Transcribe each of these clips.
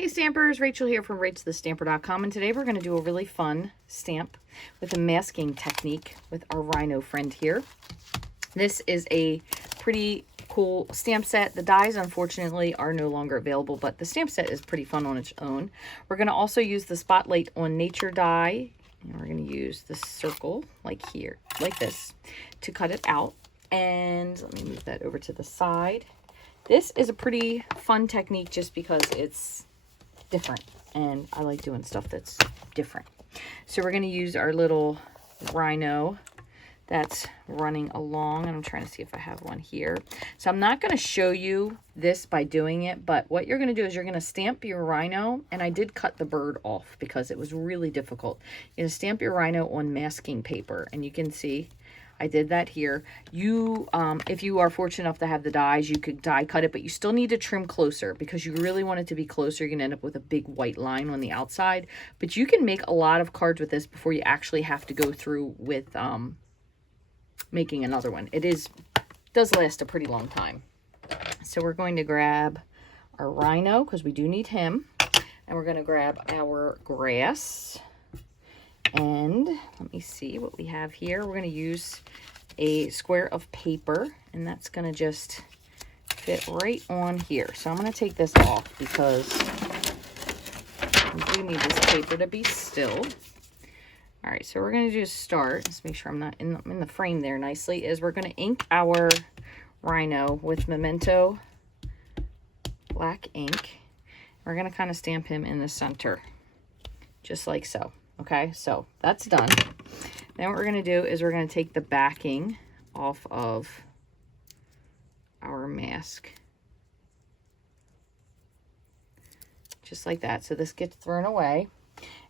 Hey Stampers, Rachel here from Rachthestamper.com, and today we're going to do a really fun stamp with a masking technique with our Rhino friend here. This is a pretty cool stamp set. The dies unfortunately are no longer available, but the stamp set is pretty fun on its own. We're going to also use the Spotlight on Nature die, and we're going to use the circle like here, like this, to cut it out. And let me move that over to the side. This is a pretty fun technique just because it's different, and I like doing stuff that's different. So we're going to use our little Rhino that's running along, and I'm trying to see if I have one here. So I'm not going to show you this by doing it, but what you're going to do is you're going to stamp your Rhino, and I did cut the bird off because it was really difficult. You're going to stamp your Rhino on masking paper, and you can see I did that here. You, if you are fortunate enough to have the dies, you could die cut it, but you still need to trim closer because you really want it to be closer. You're gonna end up with a big white line on the outside, but you can make a lot of cards with this before you actually have to go through with making another one. It does last a pretty long time. So we're going to grab our Rhino because we do need him, and we're gonna grab our grass. And let me see what we have here. We're going to use a square of paper, and that's going to just fit right on here. So I'm going to take this off because we do need this paper to be still. All right, so we're going to just start. Let's make sure I'm not in the frame there nicely. Is we're going to ink our Rhino with Memento black ink. We're going to kind of stamp him in the center, just like so. Okay, so that's done. Then what we're going to do is we're going to take the backing off of our mask. Just like that. So this gets thrown away.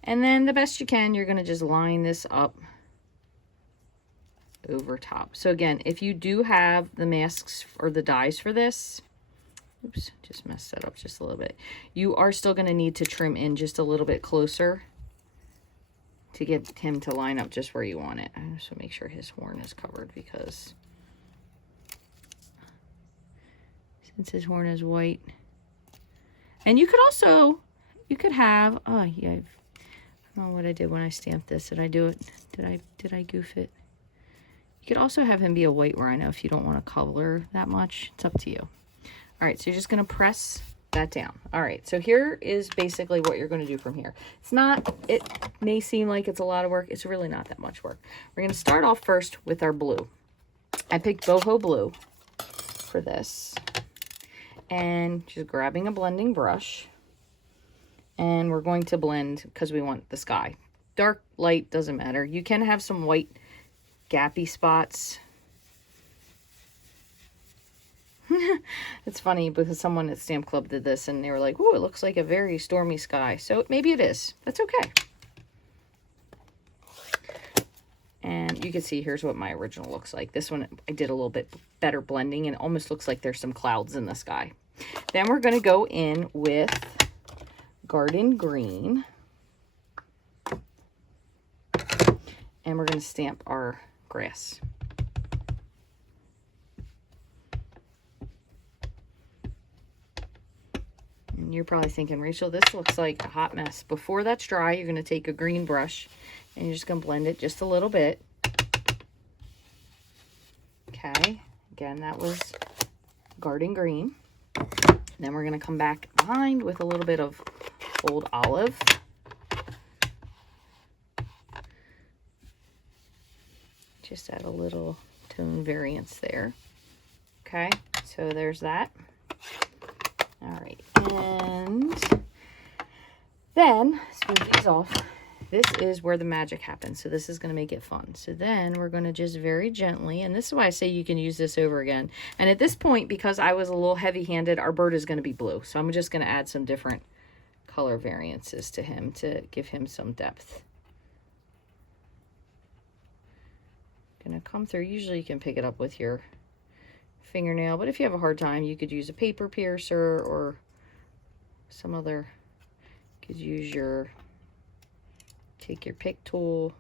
And then the best you can, you're going to just line this up over top. So again, if you do have the masks or the dies for this, oops, just messed that up just a little bit. You are still going to need to trim in just a little bit closer to get him to line up just where you want it. I just want to make sure his horn is covered because since his horn is white. And you could also, you could have, oh yeah, I don't know what I did when I stamped this. Did I do it? Did I goof it? You could also have him be a white Rhino if you don't want to color that much. It's up to you. All right, so you're just going to press that down. All right, so here is basically what you're going to do from here. It may seem like it's a lot of work. It's really not that much work. We're going to start off first with our blue. I picked boho blue for this, and just grabbing a blending brush, and we're going to blend because we want the sky. Dark, light, doesn't matter. You can have some white gappy spots. It's funny because someone at Stamp Club did this and they were like, "Oh, it looks like a very stormy sky." So maybe it is. That's okay. And you can see here's what my original looks like. This one I did a little bit better blending, and it almost looks like there's some clouds in the sky. Then we're going to go in with Garden Green, and we're going to stamp our grass. And you're probably thinking, Rachel, this looks like a hot mess. Before that's dry, you're going to take a green brush and you're just going to blend it just a little bit. Okay, again, that was Garden Green. Then we're going to come back behind with a little bit of Old Olive. Just add a little tone variance there. Okay, so there's that. All right, and then smooth these off. This is where the magic happens, so this is going to make it fun. So then we're going to just very gently, and this is why I say you can use this over again. And at this point, because I was a little heavy-handed, our bird is going to be blue, so I'm just going to add some different color variances to him to give him some depth. Going to come through. Usually you can pick it up with your fingernail, but if you have a hard time, you could use a paper piercer or some other, you could use take your pick tool,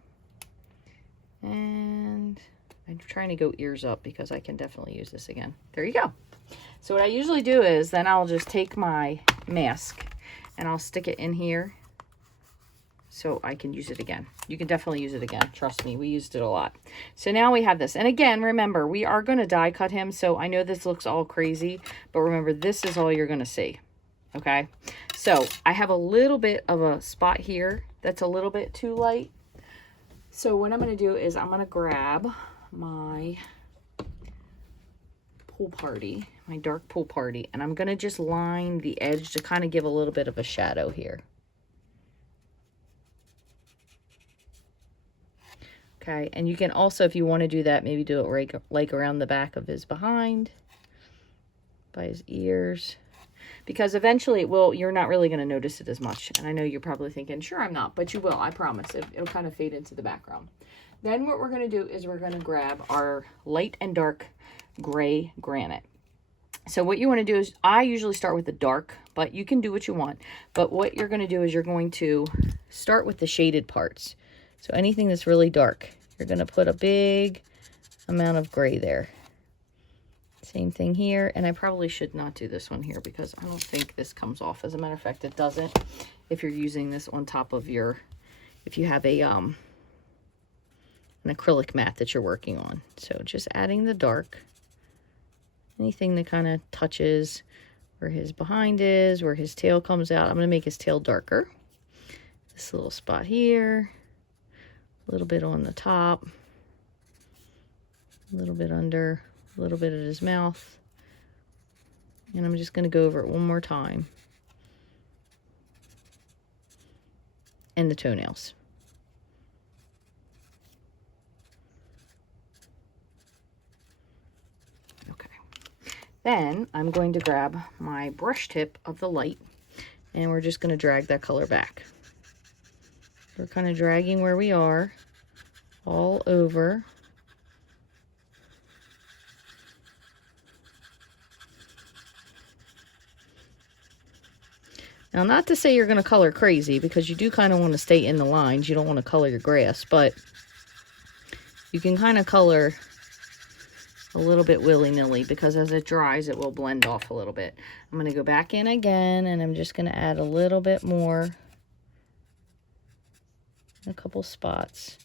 and I'm trying to go ears up because I can definitely use this again. There you go. So what I usually do is then I'll just take my mask and I'll stick it in here so I can use it again. You can definitely use it again. Trust me, we used it a lot. So now we have this. And again, remember, we are going to die cut him. So I know this looks all crazy, but remember, this is all you're going to see. Okay. So I have a little bit of a spot here that's a little bit too light. So what I'm going to do is I'm going to grab my pool party, my dark pool party, and I'm going to just line the edge to kind of give a little bit of a shadow here. Okay, and you can also, if you want to do that, maybe do it right, like around the back of his behind, by his ears, because eventually it will, you're not really going to notice it as much. And I know you're probably thinking, sure, I'm not, but you will, I promise. It'll kind of fade into the background. Then what we're going to do is we're going to grab our light and dark gray granite. So what you want to do is, I usually start with the dark, but you can do what you want. But what you're going to do is you're going to start with the shaded parts. So anything that's really dark, you're going to put a big amount of gray there. Same thing here. And I probably should not do this one here because I don't think this comes off. As a matter of fact, it doesn't if you're using this on top of your, if you have a an acrylic mat that you're working on. So just adding the dark. Anything that kind of touches where his behind is, where his tail comes out. I'm going to make his tail darker. This little spot here. A little bit on the top, a little bit under, a little bit at his mouth. And I'm just going to go over it one more time. And the toenails. Okay. Then I'm going to grab my brush tip of the light, and we're just going to drag that color back. We're kind of dragging where we are all over. Now, not to say you're going to color crazy, because you do kind of want to stay in the lines. You don't want to color your grass, but you can kind of color a little bit willy-nilly, because as it dries, it will blend off a little bit. I'm going to go back in again, and I'm just going to add a little bit more. A couple spots.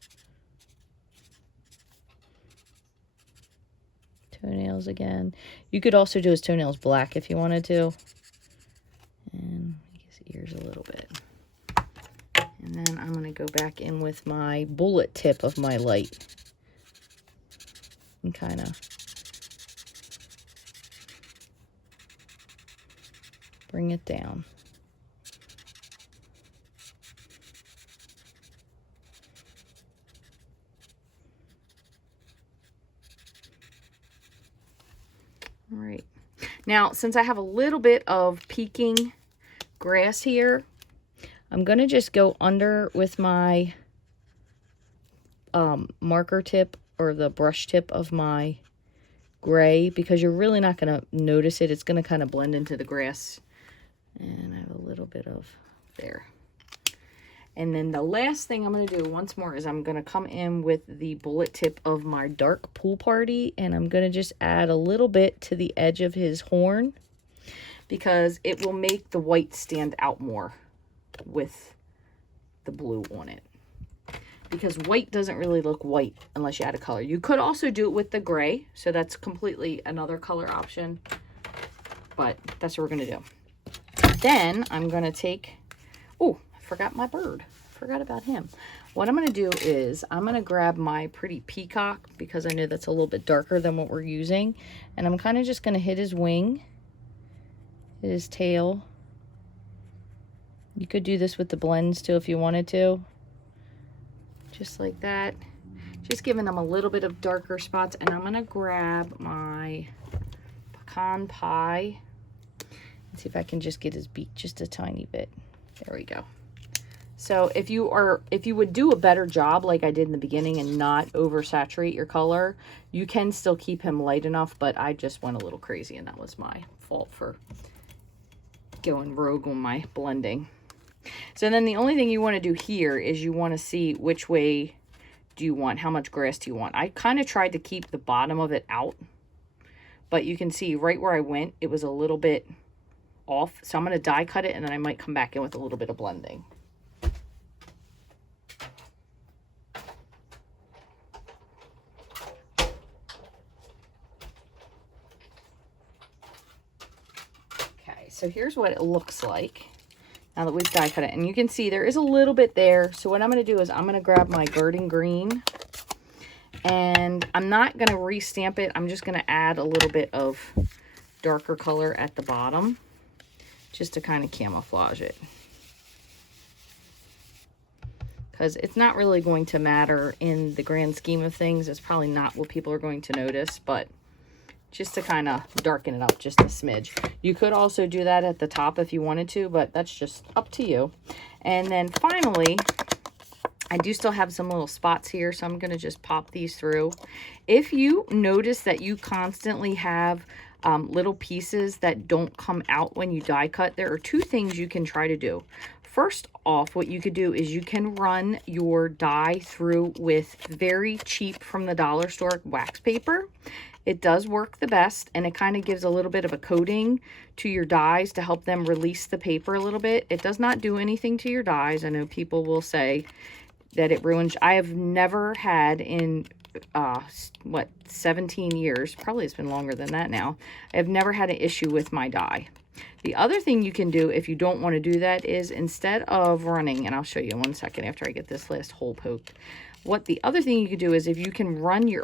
Toenails again. You could also do his toenails black if you wanted to. And make his ears a little bit. And then I'm going to go back in with my bullet tip of my light. And kind of bring it down. All right. Now, since I have a little bit of peeking grass here, I'm going to just go under with my marker tip or the brush tip of my gray, because you're really not going to notice it. It's going to kind of blend into the grass. And I have a little bit of there. And then the last thing I'm going to do once more is I'm going to come in with the bullet tip of my dark pool party, and I'm going to just add a little bit to the edge of his horn, because it will make the white stand out more with the blue on it. Because white doesn't really look white unless you add a color. You could also do it with the gray, so that's completely another color option, but that's what we're going to do. Then I'm going to take, oh, I forgot my bird. I forgot about him. What I'm going to do is I'm going to grab my pretty peacock, because I know that's a little bit darker than what we're using. And I'm kind of just going to hit his wing, hit his tail. You could do this with the blends too if you wanted to. Just like that. Just giving them a little bit of darker spots. And I'm going to grab my pecan pie. Let's see if I can just get his beak just a tiny bit. There we go. So if you would do a better job like I did in the beginning and not oversaturate your color, you can still keep him light enough, but I just went a little crazy, and that was my fault for going rogue on my blending. So then the only thing you want to do here is you want to see which way do you want, how much grass do you want. I kind of tried to keep the bottom of it out, but you can see right where I went, it was a little bit off. So I'm going to die cut it, and then I might come back in with a little bit of blending. Okay, so here's what it looks like now that we've die cut it. And you can see there is a little bit there. So what I'm going to do is I'm going to grab my garden green, and I'm not going to re-stamp it. I'm just going to add a little bit of darker color at the bottom just to kind of camouflage it, because it's not really going to matter in the grand scheme of things. It's probably not what people are going to notice, but just to kind of darken it up just a smidge. You could also do that at the top if you wanted to, but that's just up to you. And then finally, I do still have some little spots here, so I'm going to just pop these through. If you notice that you constantly have little pieces that don't come out when you die cut, there are two things you can try to do. First off, what you could do is you can run your die through with very cheap from the dollar store wax paper. It does work the best, and it kind of gives a little bit of a coating to your dies to help them release the paper a little bit. It does not do anything to your dies. I know people will say that it ruins. I have never had in 17 years, probably it's been longer than that now, I've never had an issue with my die. The other thing you can do if you don't want to do that is, instead of running, and I'll show you in 1 second after I get this last hole poked, what the other thing you could do is, if you can run your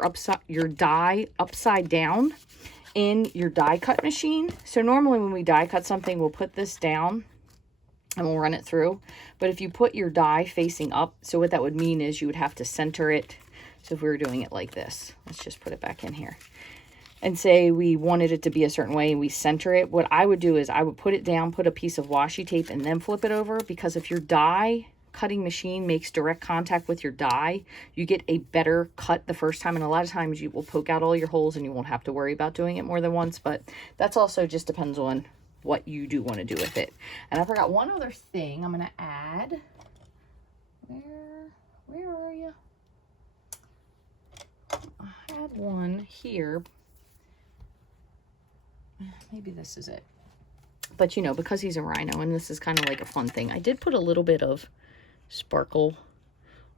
die upside down in your die cut machine. So normally when we die cut something, we'll put this down and we'll run it through. But if you put your die facing up, so what that would mean is you would have to center it. So if we were doing it like this, let's just put it back in here, and say we wanted it to be a certain way and we center it, what I would do is I would put it down, put a piece of washi tape, and then flip it over, because if your die cutting machine makes direct contact with your die, you get a better cut the first time, and a lot of times you will poke out all your holes and you won't have to worry about doing it more than once. But that's also just depends on what you do want to do with it. And I forgot one other thing I'm going to add. Where are you? I had one here. Maybe this is it. But you know, because he's a rhino and this is kind of like a fun thing, I did put a little bit of sparkle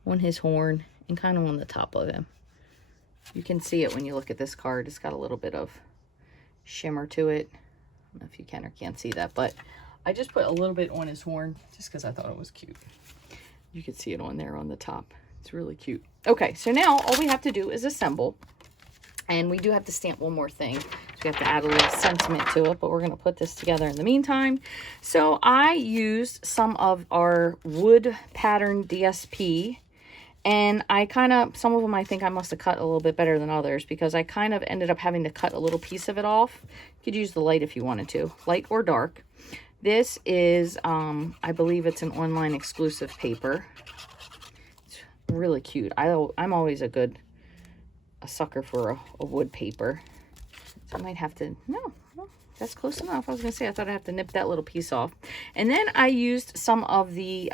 on his horn and kind of on the top of him. You can see it when you look at this card. It's got a little bit of shimmer to it. I don't know if you can or can't see that, but I just put a little bit on his horn just because I thought it was cute. You can see it on there on the top. It's really cute. Okay, so now all we have to do is assemble. And we do have to stamp one more thing. So we have to add a little sentiment to it, but we're going to put this together in the meantime. So I used some of our wood pattern DSP, and I kind of, some of them I think I must have cut a little bit better than others, because I kind of ended up having to cut a little piece of it off. You could use the light if you wanted to, light or dark. This is, I believe it's an online exclusive paper. It's really cute. I'm always a sucker for a wood paper. So I might have to, no, that's close enough. I was going to say, I thought I'd have to nip that little piece off. And then I used some of the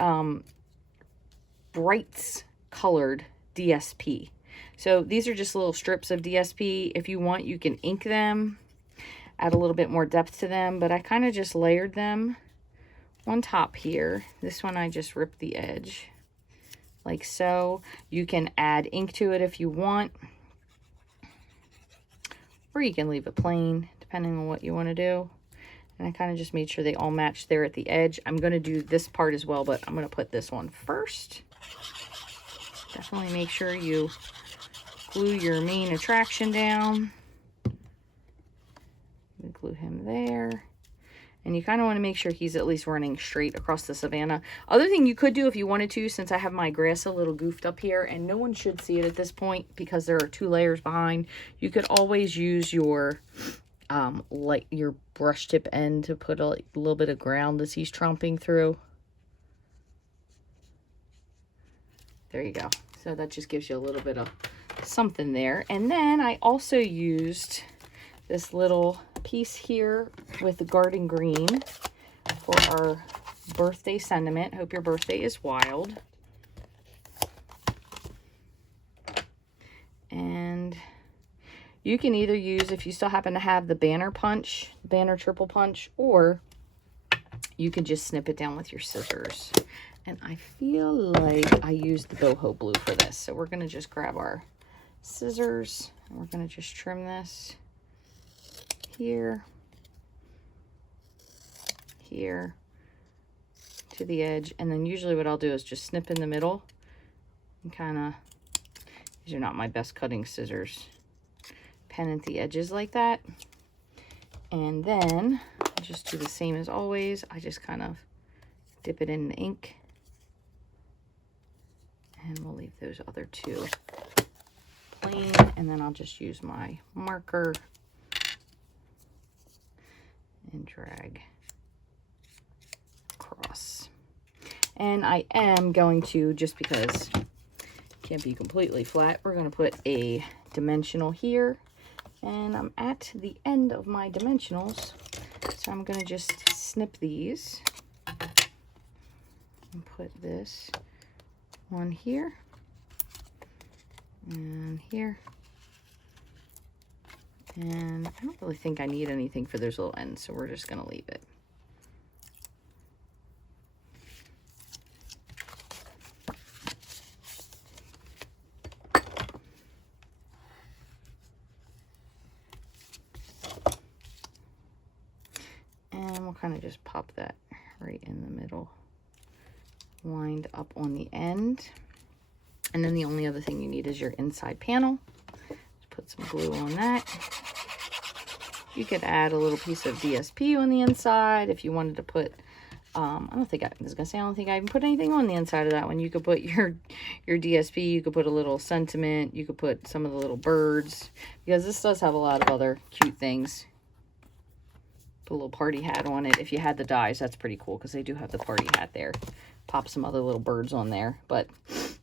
Brights colored DSP. So these are just little strips of DSP. If you want, you can ink them, add a little bit more depth to them, but I kind of just layered them on top here. This one I just ripped the edge like so. You can add ink to it if you want, or you can leave it plain, depending on what you want to do. And I kind of just made sure they all match there at the edge. I'm going to do this part as well, but I'm going to put this one first. Definitely make sure you glue your main attraction down. Glue him there. And you kind of want to make sure he's at least running straight across the savanna. Other thing you could do if you wanted to, since I have my grass a little goofed up here, and no one should see it at this point because there are 2 layers behind, you could always use your like your brush tip end to put a little bit of ground as he's tromping through. There you go. So that just gives you a little bit of something there. And then I also used this little piece here with the garden green for our birthday sentiment. Hope your birthday is wild. And you can either use, if you still happen to have the banner punch, banner triple punch, or you can just snip it down with your scissors. And I feel like I used the boho blue for this. So we're going to just grab our scissors and we're going to just trim this here, here, to the edge. And then usually what I'll do is just snip in the middle and kind of, these are not my best cutting scissors, pen at the edges like that. And then I just do the same as always. I just kind of dip it in the ink. And we'll leave those other two plain. And then I'll just use my marker and drag across. And I am going to, just because it can't be completely flat, we're going to put a dimensional here. And I'm at the end of my dimensionals. So I'm going to just snip these and put this one here and here. And I don't really think I need anything for those little ends, so we're just going to leave it. And we'll kind of just pop that right in the middle, wind up on the end. And then the only other thing you need is your inside panel. Just put some glue on that. You could add a little piece of DSP on the inside if you wanted to put, I don't think I even put anything on the inside of that one. You could put your DSP, you could put a little sentiment, you could put some of the little birds, because this does have a lot of other cute things. Put a little party hat on it. If you had the dies, that's pretty cool, because they do have the party hat there. Pop some other little birds on there. But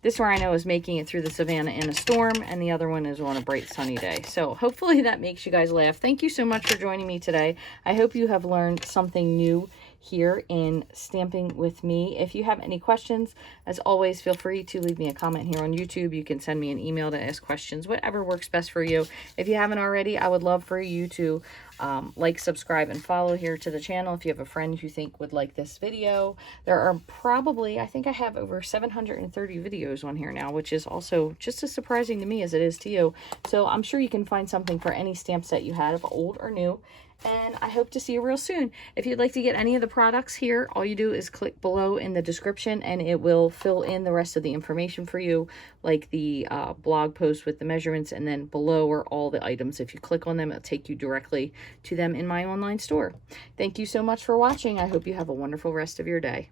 this Rhino is making it through the savannah in a storm, and the other one is on a bright sunny day. So hopefully that makes you guys laugh. Thank you so much for joining me today. I hope you have learned something new here in Stamping with me. If you have any questions, as always, feel free to leave me a comment here on YouTube. You can send me an email to ask questions, whatever works best for you. If you haven't already, I would love for you to like, subscribe, and follow here to the channel if you have a friend you think would like this video. There are probably, I think I have over 730 videos on here now, which is also just as surprising to me as it is to you. So I'm sure you can find something for any stamp set you have, old or new. And I hope to see you real soon. If you'd like to get any of the products here, all you do is click below in the description and it will fill in the rest of the information for you, like the blog post with the measurements, and then below are all the items. If you click on them, it'll take you directly to them in my online store. Thank you so much for watching. I hope you have a wonderful rest of your day.